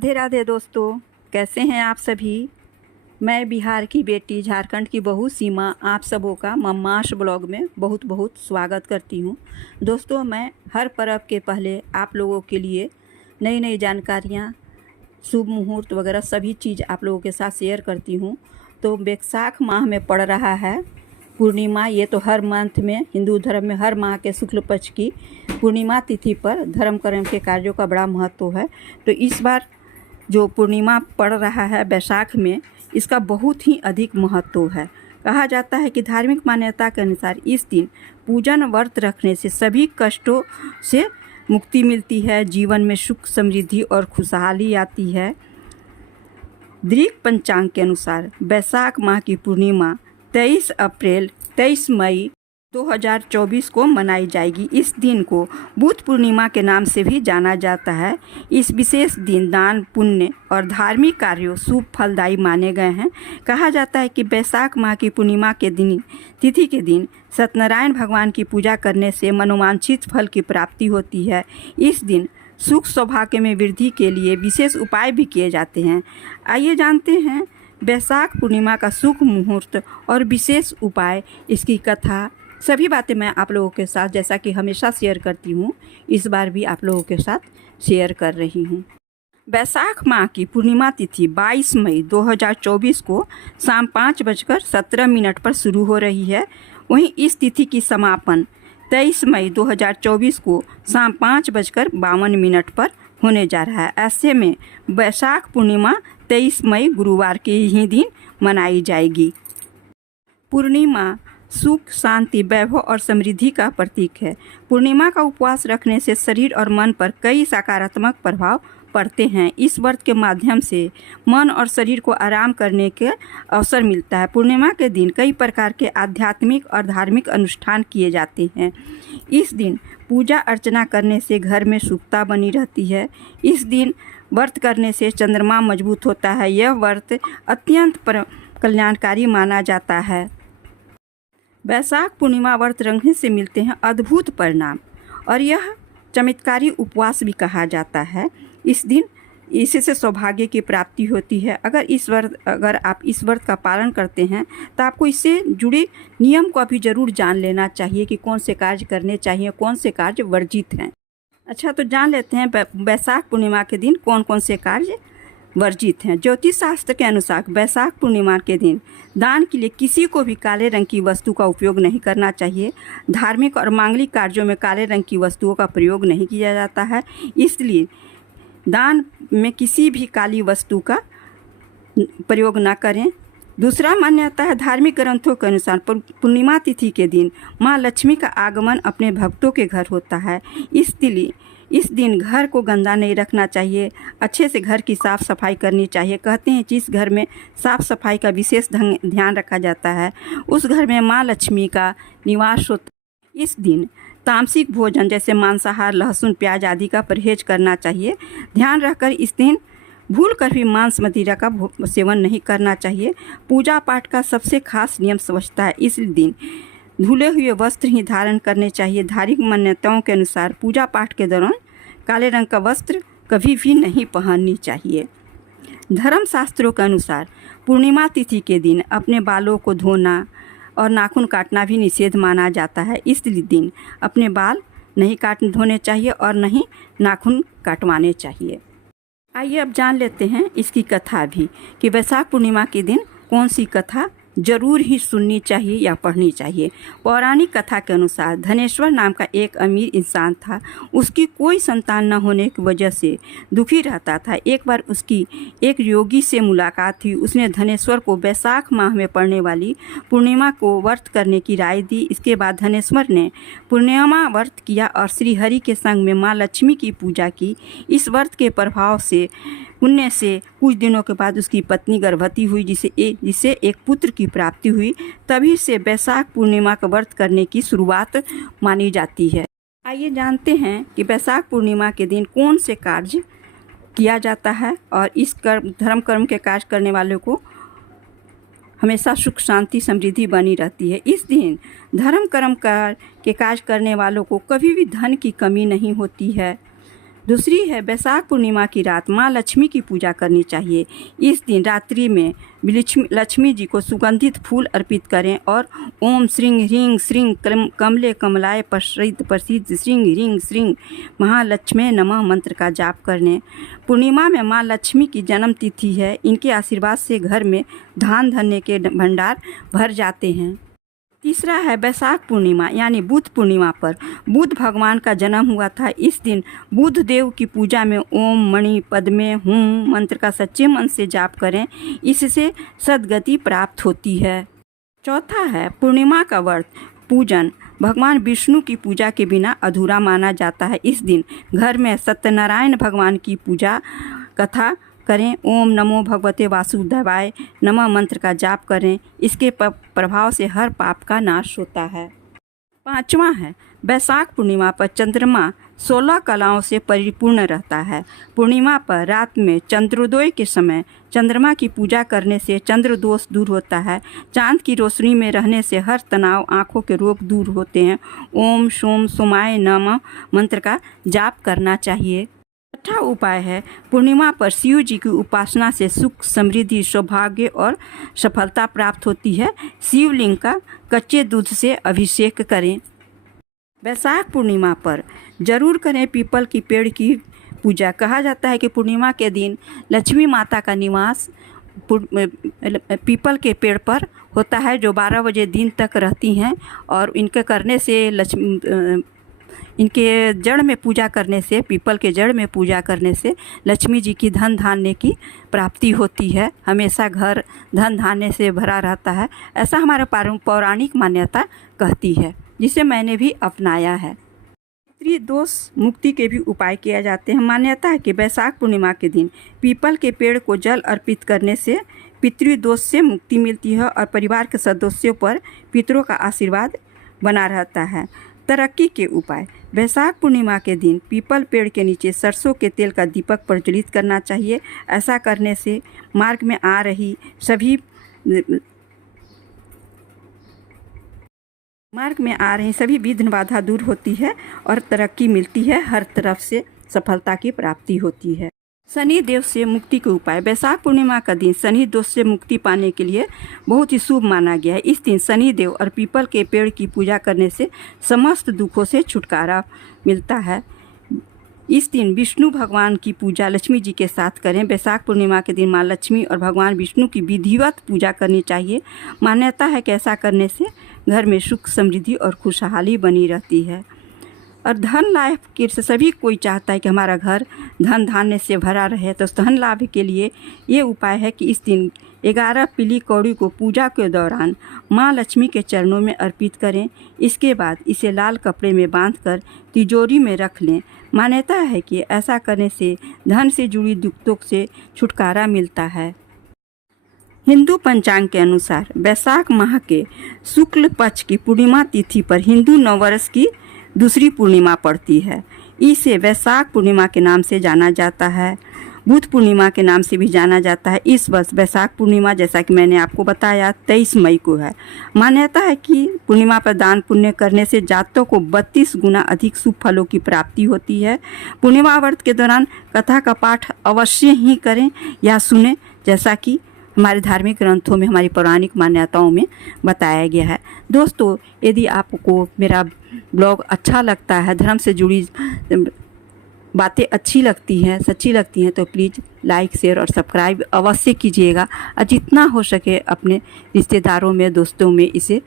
राधे राधे दोस्तों, कैसे हैं आप सभी। मैं बिहार की बेटी, झारखंड की बहू सीमा आप सबों का मम्माश ब्लॉग में बहुत बहुत स्वागत करती हूं। दोस्तों, मैं हर पर्व के पहले आप लोगों के लिए नई नई जानकारियां, शुभ मुहूर्त वगैरह सभी चीज़ आप लोगों के साथ शेयर करती हूं। तो वैशाख माह में पड़ रहा है पूर्णिमा। ये तो हर मंथ में हिंदू धर्म में हर माह के शुक्ल पक्ष की पूर्णिमा तिथि पर धर्म कर्म के कार्यों का बड़ा महत्व है। तो इस बार जो पूर्णिमा पड़ रहा है वैशाख में, इसका बहुत ही अधिक महत्व है। कहा जाता है कि धार्मिक मान्यता के अनुसार इस दिन पूजन व्रत रखने से सभी कष्टों से मुक्ति मिलती है, जीवन में सुख समृद्धि और खुशहाली आती है। दृक पंचांग के अनुसार वैशाख माह की पूर्णिमा 23 मई 2024 को मनाई जाएगी। इस दिन को बुद्ध पूर्णिमा के नाम से भी जाना जाता है। इस विशेष दिन दान, पुण्य और धार्मिक कार्यों शुभ फलदायी माने गए हैं। कहा जाता है कि वैशाख माह की पूर्णिमा के दिन तिथि के दिन सत्यनारायण भगवान की पूजा करने से मनोवांछित फल की प्राप्ति होती है। इस दिन सुख सौभाग्य में वृद्धि के लिए विशेष उपाय भी किए जाते हैं। आइए जानते हैं वैशाख पूर्णिमा का शुभ मुहूर्त और विशेष उपाय, इसकी कथा, सभी बातें मैं आप लोगों के साथ जैसा कि हमेशा शेयर करती हूँ, इस बार भी आप लोगों के साथ शेयर कर रही हूँ। वैशाख माह की पूर्णिमा तिथि 22 मई 2024 को शाम 5:17 पर शुरू हो रही है। वहीं इस तिथि की समापन 23 मई 2024 को शाम 5:52 पर होने जा रहा है। ऐसे में वैशाख पूर्णिमा 23 मई गुरुवार के ही दिन मनाई जाएगी। पूर्णिमा सुख, शांति, वैभव और समृद्धि का प्रतीक है। पूर्णिमा का उपवास रखने से शरीर और मन पर कई सकारात्मक प्रभाव पड़ते हैं। इस व्रत के माध्यम से मन और शरीर को आराम करने के अवसर मिलता है। पूर्णिमा के दिन कई प्रकार के आध्यात्मिक और धार्मिक अनुष्ठान किए जाते हैं। इस दिन पूजा अर्चना करने से घर में सुखता बनी रहती है। इस दिन व्रत करने से चंद्रमा मजबूत होता है। यह व्रत अत्यंत कल्याणकारी माना जाता है। वैशाख पूर्णिमा व्रत रखने से मिलते हैं अद्भुत परिणाम, और यह चमत्कारी उपवास भी कहा जाता है। इस दिन इससे सौभाग्य की प्राप्ति होती है। अगर आप इस व्रत का पालन करते हैं तो आपको इससे जुड़े नियम को भी जरूर जान लेना चाहिए कि कौन से कार्य करने चाहिए, कौन से कार्य वर्जित हैं। अच्छा, तो जान लेते हैं वैशाख पूर्णिमा के दिन कौन कौन से कार्य वर्जित हैं। ज्योतिष शास्त्र के अनुसार वैशाख पूर्णिमा के दिन दान के लिए किसी को भी काले रंग की वस्तु का उपयोग नहीं करना चाहिए। धार्मिक और मांगलिक कार्यों में काले रंग की वस्तुओं का प्रयोग नहीं किया जाता है, इसलिए दान में किसी भी काली वस्तु का प्रयोग न करें। दूसरा मान्यता है, धार्मिक ग्रंथों के अनुसार पूर्णिमा तिथि के दिन माँ लक्ष्मी का आगमन अपने भक्तों के घर होता है। इसलिए इस दिन घर को गंदा नहीं रखना चाहिए, अच्छे से घर की साफ़ सफाई करनी चाहिए। कहते हैं जिस घर में साफ़ सफाई का विशेष ध्यान रखा जाता है, उस घर में माँ लक्ष्मी का निवास होता है। इस दिन तामसिक भोजन जैसे मांसाहार, लहसुन, प्याज आदि का परहेज करना चाहिए। ध्यान रखकर इस दिन भूल कर भी मांस मदिरा का सेवन नहीं करना चाहिए। पूजा पाठ का सबसे खास नियम स्वच्छता है। इस दिन धुले हुए वस्त्र ही धारण करने चाहिए। धार्मिक मान्यताओं के अनुसार पूजा पाठ के दौरान काले रंग का वस्त्र कभी भी नहीं पहननी चाहिए। धर्म शास्त्रों के अनुसार पूर्णिमा तिथि के दिन अपने बालों को धोना और नाखून काटना भी निषेध माना जाता है। इस दिन अपने बाल नहीं धोने चाहिए और नहीं नाखून काटवाने चाहिए। आइए अब जान लेते हैं इसकी कथा भी कि वैशाख पूर्णिमा के दिन कौन सी कथा जरूर ही सुननी चाहिए या पढ़नी चाहिए। पौराणिक कथा के अनुसार धनेश्वर नाम का एक अमीर इंसान था। उसकी कोई संतान न होने की वजह से दुखी रहता था। एक बार उसकी एक योगी से मुलाकात हुई। उसने धनेश्वर को वैशाख माह में पड़ने वाली पूर्णिमा को व्रत करने की राय दी। इसके बाद धनेश्वर ने पूर्णिमा व्रत किया और श्री हरि के संग में माँ लक्ष्मी की पूजा की। इस व्रत के प्रभाव से पुण्य से कुछ दिनों के बाद उसकी पत्नी गर्भवती हुई, जिसे एक पुत्र की प्राप्ति हुई। तभी से वैशाख पूर्णिमा का व्रत करने की शुरुआत मानी जाती है। आइए जानते हैं कि वैशाख पूर्णिमा के दिन कौन से कार्य किया जाता है, और इस धर्म कर्म के कार्य करने वालों को हमेशा सुख शांति समृद्धि बनी रहती है। इस दिन धर्म कर्म के कार्य करने वालों को कभी भी धन की कमी नहीं होती है। दूसरी है बैसाख पूर्णिमा की रात माँ लक्ष्मी की पूजा करनी चाहिए। इस दिन रात्रि में लक्ष्मी जी को सुगंधित फूल अर्पित करें और ओम श्रीं ह्रीं श्रीं कमले कमलाय प्रसिद्ध प्रसिद्ध श्रीं ह्रीं श्रीं महालक्ष्मी नमः मंत्र का जाप करने। पूर्णिमा में माँ लक्ष्मी की जन्म तिथि है। इनके आशीर्वाद से घर में धान धन्य के भंडार भर जाते हैं। तीसरा है बैसाख पूर्णिमा यानी बुध पूर्णिमा पर बुध भगवान का जन्म हुआ था। इस दिन बुध देव की पूजा में ओम मणि पद्मे हुम मंत्र का सच्चे मन से जाप करें, इससे सद्गति प्राप्त होती है। चौथा है पूर्णिमा का व्रत पूजन। भगवान विष्णु की पूजा के बिना अधूरा माना जाता है। इस दिन घर में सत्यनारायण भगवान की पूजा कथा करें। ओम नमो भगवते वासुदेवाय नमः मंत्र का जाप करें, इसके प्रभाव से हर पाप का नाश होता है। पांचवा है बैसाख पूर्णिमा पर चंद्रमा 16 कलाओं से परिपूर्ण रहता है। पूर्णिमा पर रात में चंद्रोदय के समय चंद्रमा की पूजा करने से चंद्र दोष दूर होता है। चांद की रोशनी में रहने से हर तनाव आँखों के रोग दूर होते हैं। ओम सोम सोमाय नमः मंत्र का जाप करना चाहिए। छठा उपाय है पूर्णिमा पर शिव जी की उपासना से सुख समृद्धि सौभाग्य और सफलता प्राप्त होती है। शिवलिंग का कच्चे दूध से अभिषेक करें। बैसाख पूर्णिमा पर जरूर करें पीपल की पेड़ की पूजा। कहा जाता है कि पूर्णिमा के दिन लक्ष्मी माता का निवास पीपल के पेड़ पर होता है, जो 12 बजे दिन तक रहती हैं और इनके करने से इनके जड़ में पूजा करने से पीपल के जड़ में पूजा करने से लक्ष्मी जी की धन धान्य की प्राप्ति होती है। हमेशा घर धन धान्य से भरा रहता है, ऐसा हमारा पौराणिक मान्यता कहती है, जिसे मैंने भी अपनाया है। पितृ दोष मुक्ति के भी उपाय किए जाते हैं। मान्यता है कि बैसाख पूर्णिमा के दिन पीपल के पेड़ को जल अर्पित करने से पितृदोष से मुक्ति मिलती है और परिवार के सदस्यों पर पितरों का आशीर्वाद बना रहता है। तरक्की के उपाय बैसाख पूर्णिमा के दिन पीपल पेड़ के नीचे सरसों के तेल का दीपक प्रज्वलित करना चाहिए। ऐसा करने से मार्ग में आ रही सभी विघ्न बाधा दूर होती है और तरक्की मिलती है। हर तरफ से सफलता की प्राप्ति होती है। शनि देव से मुक्ति के उपाय बैसाख पूर्णिमा का दिन शनि दोष से मुक्ति पाने के लिए बहुत ही शुभ माना गया है। इस दिन शनि देव और पीपल के पेड़ की पूजा करने से समस्त दुखों से छुटकारा मिलता है। इस दिन विष्णु भगवान की पूजा लक्ष्मी जी के साथ करें। बैसाख पूर्णिमा के दिन माँ लक्ष्मी और भगवान विष्णु की विधिवत पूजा करनी चाहिए। मान्यता है कि ऐसा करने से घर में सुख समृद्धि और खुशहाली बनी रहती है और धन लाभ के सभी कोई चाहता है कि हमारा घर धन धान्य से भरा रहे। तो धन लाभ के लिए ये उपाय है कि इस दिन 11 पीली कौड़ी को पूजा के दौरान माँ लक्ष्मी के चरणों में अर्पित करें। इसके बाद इसे लाल कपड़े में बांधकर तिजोरी में रख लें। मान्यता है कि ऐसा करने से धन से जुड़ी दुखों से छुटकारा मिलता है। हिंदू पंचांग के अनुसार बैसाख माह के शुक्ल पक्ष की पूर्णिमा तिथि पर हिंदू नववर्ष की दूसरी पूर्णिमा पड़ती है। इसे बैसाख पूर्णिमा के नाम से जाना जाता है। बुध पूर्णिमा के नाम से भी जाना जाता है। इस वर्ष बैसाख पूर्णिमा जैसा कि मैंने आपको बताया 23 मई को है। मान्यता है कि पूर्णिमा पर दान पुण्य करने से जातकों को 32 गुना अधिक शुभ फलों की प्राप्ति होती है। पूर्णिमा व्रत के दौरान कथा का पाठ अवश्य ही करें या सुने, जैसा कि हमारे धार्मिक ग्रंथों में हमारी पौराणिक मान्यताओं में बताया गया है। दोस्तों, यदि आपको मेरा ब्लॉग अच्छा लगता है, धर्म से जुड़ी बातें अच्छी लगती हैं, सच्ची लगती हैं, तो प्लीज़ लाइक शेयर और सब्सक्राइब अवश्य कीजिएगा और जितना हो सके अपने रिश्तेदारों में दोस्तों में इसे